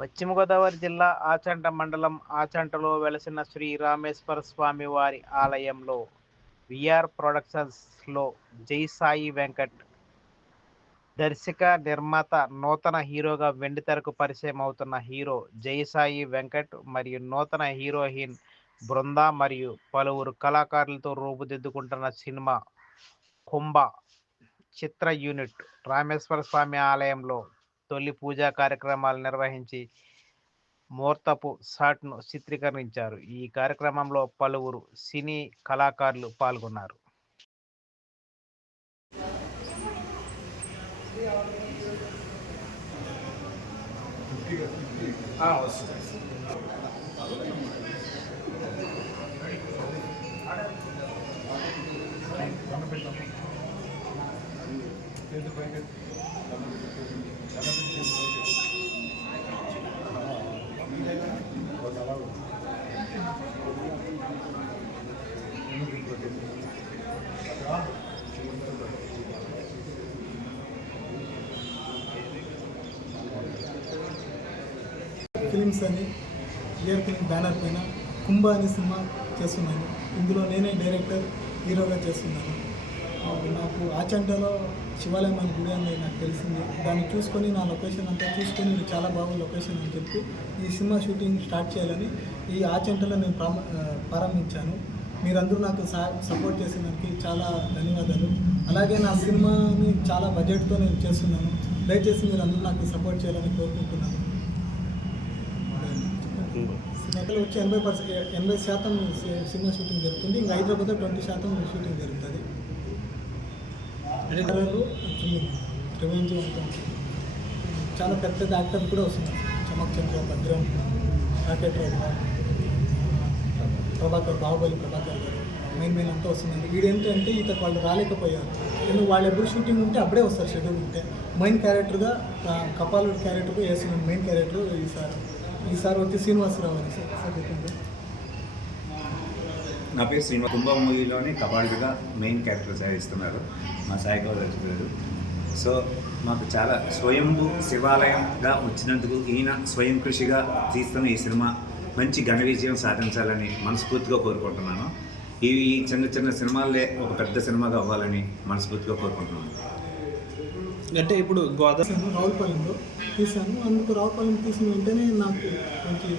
పశ్చిమ గోదావరి జిల్లా ఆచంట మండలం ఆచంటలో వెలసిన శ్రీ రామేశ్వర స్వామి వారి ఆలయంలో విఆర్ ప్రొడక్షన్స్లో జై సాయి వెంకట్ దర్శక నిర్మాత నూతన హీరోగా వెండితెరకు పరిచయం అవుతున్న హీరో జై సాయి వెంకట్ మరియు నూతన హీరోయిన్ బృంద మరియు పలువురు కళాకారులతో రూపుదిద్దుకుంటున్న సినిమా కుంభ చిత్ర యూనిట్ రామేశ్వర స్వామి ఆలయంలో తొలి పూజా కార్యక్రమాలు నిర్వహించి ముహూర్తపు షాట్ను చిత్రీకరించారు. ఈ కార్యక్రమంలో పలువురు సినీ కళాకారులు పాల్గొన్నారు. ఫిలిమ్స్ అని ఇయర్ ఫిలిం బ్యానర్ పైన కుంభ అనే సినిమా చేస్తున్నాను. ఇందులో నేనే డైరెక్టర్, హీరోగా చేస్తున్నాను. నాకు ఆచంటలో శివాలయం అని గుడి అని నాకు తెలిసింది. దాన్ని చూసుకొని నా లొకేషన్ అంతా చూసుకొని ఇది చాలా బాగుంది లొకేషన్ అని చెప్పి ఈ సినిమా షూటింగ్ స్టార్ట్ చేయాలని ఈ ఆచంటలో నేను ప్రారంభించాను. మీరందరూ నాకు సపోర్ట్ చేసినందుకు చాలా ధన్యవాదాలు. అలాగే నా సినిమాని చాలా బడ్జెట్తో నేను చేస్తున్నాను. దయచేసి మీరు అందరూ నాకు సపోర్ట్ చేయాలని కోరుకుంటున్నాను. సినిమాలో వచ్చి 80% సినిమా షూటింగ్ జరుగుతుంది. ఇంకా హైదరాబాద్లో 20% షూటింగ్ జరుగుతుంది. రివెంజ్ చాలా పెద్ద పెద్ద యాక్టర్లు కూడా వస్తున్నారు. చమక్ చంద్ర, భద్రం, రాకెట్ రావు, ప్రభాకర్, బాహుబలి ప్రభాకర్ గారు మెయిన్ అంతా వస్తున్నారు. వీడేంటంటే ఇతను వాళ్ళు రాలేకపోయారు. ఎందుకు వాళ్ళు ఎప్పుడు షూటింగ్ ఉంటే అప్పుడే వస్తారు. షెడ్యూల్ ఉంటే మెయిన్ క్యారెక్టర్గా కపాలుడి క్యారెక్టర్గా వేస్తున్నాను. మెయిన్ క్యారెక్టర్ ఈసారి వచ్చి శ్రీనివాసరావు అని సార్. నా పేరు శ్రీనివాస్. కుంభ మూవీలోని కపాలుడిగా మెయిన్ క్యారెక్టర్ సాగిస్తున్నారు మా సాయి గౌరవ్ గారు. సో మాకు చాలా స్వయంభూ శివాలయంగా వచ్చినందుకు ఈయన స్వయం కృషిగా తీస్తున్న ఈ సినిమా మంచి ఘన విజయం సాధించాలని మనస్ఫూర్తిగా కోరుకుంటున్నాను. ఈ చిన్న చిన్న సినిమాలే ఒక పెద్ద సినిమాగా అవ్వాలని మనస్ఫూర్తిగా కోరుకుంటున్నాను. అంటే ఇప్పుడు రావులపాలెంలో తీసాను. అందుకు రావులపాలెం తీసిన వెంటనే నాకు కొంచెం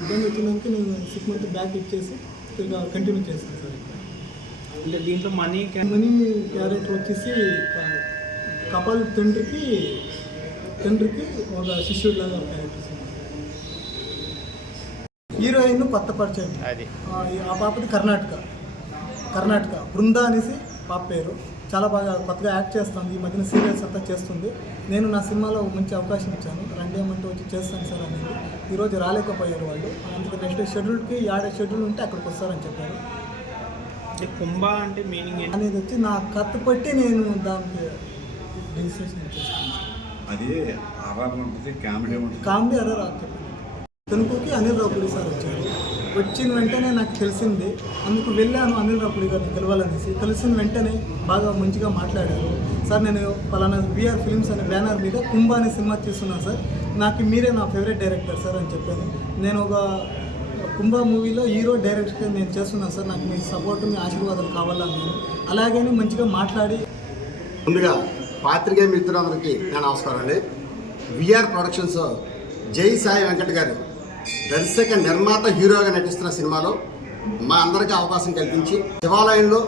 ఇబ్బంది వచ్చినాక నేను 6 months బ్యాక్ ఇచ్చేసి ఇంకా కంటిన్యూ చేశాను సార్. అంటే దీంట్లో మనీ క్యారెక్టర్ వచ్చేసి కపాల్ తండ్రికి ఒక శిష్యుడిలాగా క్యారెక్టర్. హీరోయిన్ కొత్త పరిచయం. ఆ పాపది కర్ణాటక బృంద అనేసి పాప పేరు. చాలా బాగా కొత్తగా యాక్ట్ చేస్తుంది. ఈ మధ్యన సీరియల్స్ అంతా చేస్తుంది. నేను నా సినిమాలో మంచి అవకాశం ఇచ్చాను. రండేమంటే వచ్చి చేస్తాను సార్ అనేది. ఈరోజు రాలేకపోయారు వాళ్ళు. అందుకే నెక్స్ట్ షెడ్యూల్కి షెడ్యూల్ ఉంటే అక్కడికి వస్తారని చెప్పారు. కుంభ అంటే మీనింగ్ అనేది వచ్చి నా కథ పట్టి నేను దానికి రిజిస్ట్రేషన్ చేస్తాను. అది కామెడీ అరర్ చెప్పండి. తణుకుకి అనిల్ రావుపూడి సార్ వచ్చారు. వచ్చిన వెంటనే నాకు తెలిసింది. అందుకు వెళ్ళాను అనిల్ రావుపూడి గారిని కలవాలనేసి. కలిసిన వెంటనే బాగా మంచిగా మాట్లాడారు. సార్ నేను పలానా విఆర్ ఫిలిమ్స్ అనే బ్యానర్ మీద కుంభ అనే సినిమా తీస్తున్నాను సార్. నాకు మీరే నా ఫేవరెట్ డైరెక్టర్ సార్ అని చెప్పాను. నేను ఒక కుంభ మూవీలో హీరో డైరెక్టర్ నేను చేస్తున్నాను సార్. నాకు మీ సపోర్ట్, మీ ఆశీర్వాదం కావాలని నేను అలాగని మంచిగా మాట్లాడి. ముందుగా పాత్రికేయ మిత్రులందరికీ నేను నమస్కారం అండి. విఆర్ ప్రొడక్షన్స్ జై సాయి వెంకట్ గారు దర్శక నిర్మాత హీరోగా నటిస్తున్న సినిమాలో మా అందరికీ అవకాశం కల్పించి శివాలయంలో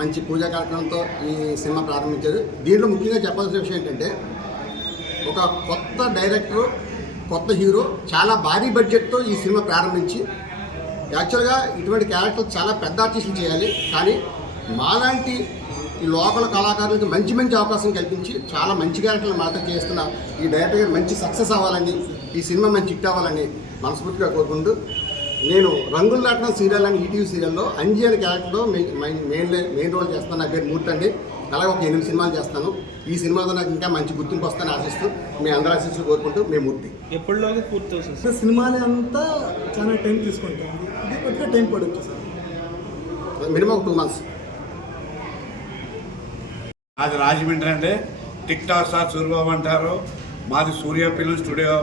మంచి పూజా కార్యక్రమంతో ఈ సినిమా ప్రారంభించారు. దీంట్లో ముఖ్యంగా చెప్పాల్సిన విషయం ఏంటంటే ఒక కొత్త డైరెక్టరు, కొత్త హీరో చాలా భారీ బడ్జెట్తో ఈ సినిమా ప్రారంభించి యాక్చువల్గా ఇటువంటి క్యారెక్టర్ చాలా పెద్ద ఆర్టిస్టులు చేయాలి. కానీ మాలాంటి ఈ లోకల్ కళాకారులకి మంచి అవకాశం కల్పించి చాలా మంచి క్యారెక్టర్లు మాత్రం చేస్తున్న ఈ డైరెక్టర్ గారు మంచి సక్సెస్ అవ్వాలని, ఈ సినిమా మంచి హిట్ అవ్వాలని మనస్ఫూర్తిగా కోరుకుంటూ నేను రంగులు దాటిన సీరియల్ అని ఈటీవీ సీరియల్లో అంజీ అనే క్యారెక్టర్లో మెయిన్ రోల్ చేస్తాను. నా పేరు మూర్తి అండి. అలాగే ఒక 8 సినిమాలు చేస్తాను. ఈ సినిమాతో నాకు ఇంకా మంచి గుర్తింపు వస్తాను ఆశిస్తూ మీ అందరి ఆశిస్తూ కోరుకుంటూ మేము మూర్తి. ఎప్పటిలోగా పూర్తి వస్తుంది? సినిమాలే అంతా చాలా టైం తీసుకుంటాం. ఇది కొద్దిగా టైం పడవచ్చు సార్. Minimum 2 months. అది రాజమండ్రి అంటే టిక్ టాక్ స్టార్ సూరిబాబు అంటారు. మాది సూర్య ఫిల్మ్ స్టూడియో.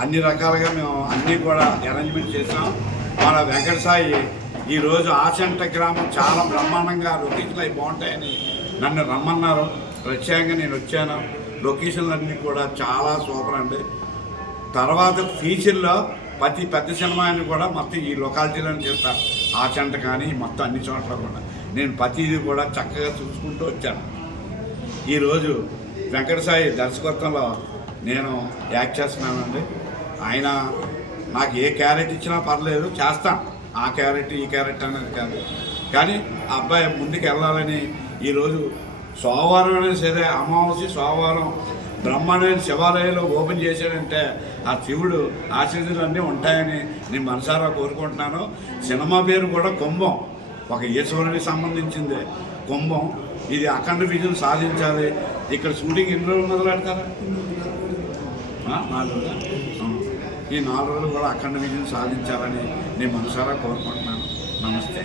అన్ని రకాలుగా మేము అన్నీ కూడా అరేంజ్మెంట్ చేసాం. మన వెంకట సాయి ఈరోజు ఆచంట గ్రామం చాలా బ్రహ్మాండంగా లొకేషన్లు అవి బాగుంటాయని నన్ను రమ్మన్నారు. ప్రత్యేకంగా నేను వచ్చాను. లొకేషన్లు అన్నీ కూడా చాలా సూపర్ అండి. తర్వాత ఫ్యూచర్లో ప్రతి పెద్ద సినిమాని కూడా మొత్తం ఈ లొకాలిటీలోనే చేస్తారు. ఆచంట కానీ మొత్తం అన్ని చోట్ల కూడా నేను ప్రతిదీ కూడా చక్కగా చూసుకుంటూ వచ్చాను. ఈరోజు వెంకట సాయి దర్శకత్వంలో నేను యాక్ట్ చేస్తున్నానండి. ఆయన నాకు ఏ క్యారెక్టర్ ఇచ్చినా పర్లేదు, చేస్తాను. ఆ క్యారెక్టర్ ఈ క్యారెక్టర్ అనేది కాదు, కానీ ఆ అబ్బాయి ముందుకు వెళ్ళాలని ఈరోజు సోమవారం అనేది సరే, అమావాస్య సోమవారం బ్రహ్మాండమైన శివాలయంలో ఓపెన్ చేశాడంటే ఆ శివుడు ఆశీస్సులన్నీ ఉంటాయని నేను మనసారా కోరుకుంటున్నాను. సినిమా పేరు కూడా కుంభం, ఒక ఈశ్వరునికి సంబంధించింది కుంభం. ఇది అఖండ విజయం సాధించాలి. ఇక్కడ షూటింగ్ ఎన్ని రోజులు మొదలెడతారా? 4 రోజులు. ఈ 4 రోజులు కూడా అఖండ విజయం సాధించాలని నేను మనసారా కోరుకుంటున్నాను. నమస్తే.